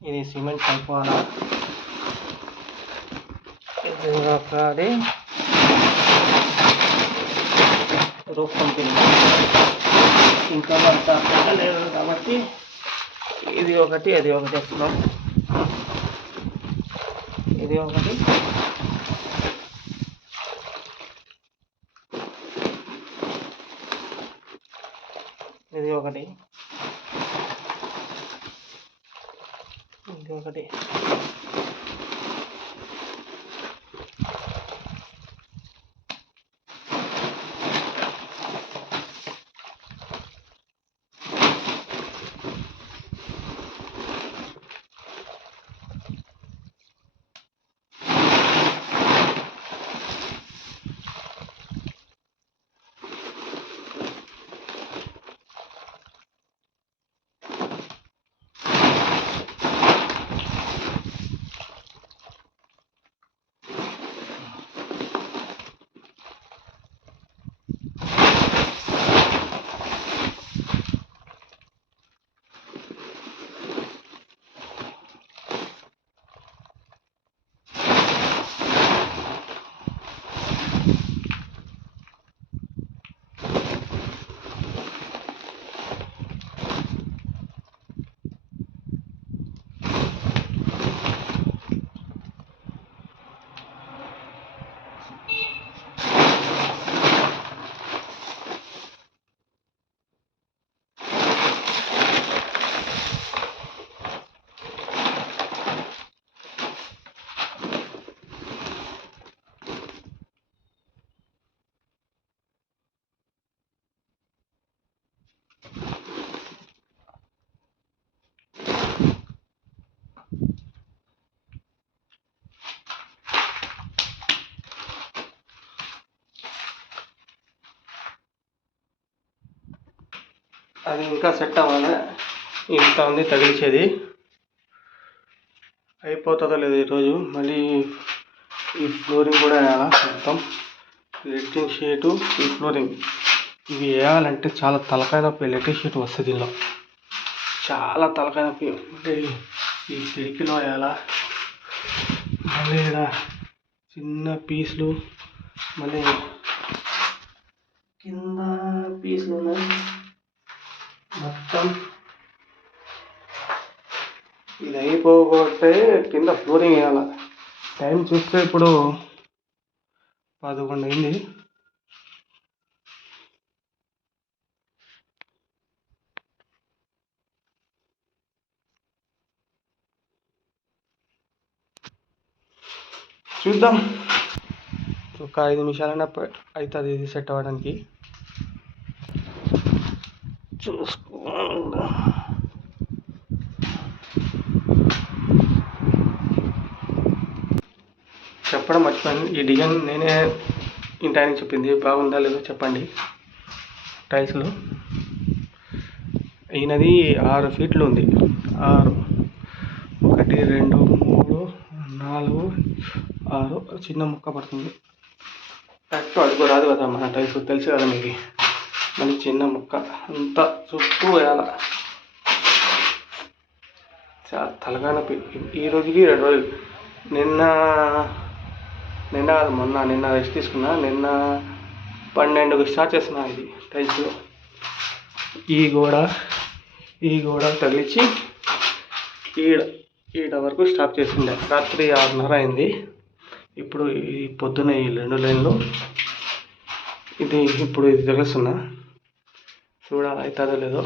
ఇది సిమెంట్ కలుపుకోవాలా. ఇది ఒకటి రూప్ కంపెనీ ఇంకా అంత లేదు కాబట్టి ఇది ఒకటి అది ఒకటి వేస్తున్నాం. ఇది ఒకటి ఇది ఒకటి ఇది ఒకటి అది ఇంకా సెట్ అవ్వాలి. ఇంత ఉంది తగిలించేది, అయిపోతుందో లేదు ఈరోజు. మళ్ళీ ఈ ఫ్లోరింగ్ కూడా వేయాలా. మొత్తం లెట్రిన్ షీటు, ఈ ఫ్లోరింగ్ ఇవి వేయాలంటే చాలా తలకాయ నొప్పి. లెట్రిన్ షీట్ వస్తుంది దీనిలో, చాలా తలకాయ నొప్పి. మళ్ళీ ఈ కిటికీలో వేయాలా. మళ్ళీ ఇక్కడ చిన్న పీసులు, మళ్ళీ కింద పీసులు ఉన్నాయి. మొత్తం ఇది అయిపోతే కింద ఫ్లోరింగ్ వేయాలి. టైం చూస్తే ఇప్పుడు 11 అయింది. చూద్దాం, ఒక 5 నిమిషాలైనా అవుతుంది ఇది సెట్ అవ్వడానికి. చూసుకో, చెప్పడం మర్చిపోయాను. ఈ డిజైన్ నేనే ఇంటి ఆయనకి చెప్పింది. బాగుందా లేదో చెప్పండి. టైల్స్లో ఈయనది 6 ఫీట్లు ఉంది. 6, 1, 2, 3, 4, 6 చిన్న ముక్క పడుతుంది. కరెక్ట్ అది కూడా రాదు కదా మన టైల్స్, తెలుసు కదా మీకు. మళ్ళీ చిన్న ముక్క అంతా చుట్టూ వేయాల. చాలా తలకాయ నొప్పి. ఈ రోజుకి 2 రోజులు. నిన్న కాదు నిన్న రెస్ట్ తీసుకున్నా. నిన్న 12కి స్టార్ట్ చేస్తున్నా ఇది టైల్స్. ఈ గోడ తగిలించి ఈడ వరకు స్టాప్ చేసిండే. రాత్రి 6:30 అయింది. ఇప్పుడు ఈ పొద్దున ఈ 2 లైన్లు ఇది ఇప్పుడు ఇది తగిలిస్తున్నా. చూడాలి అవుతుందో లేదో.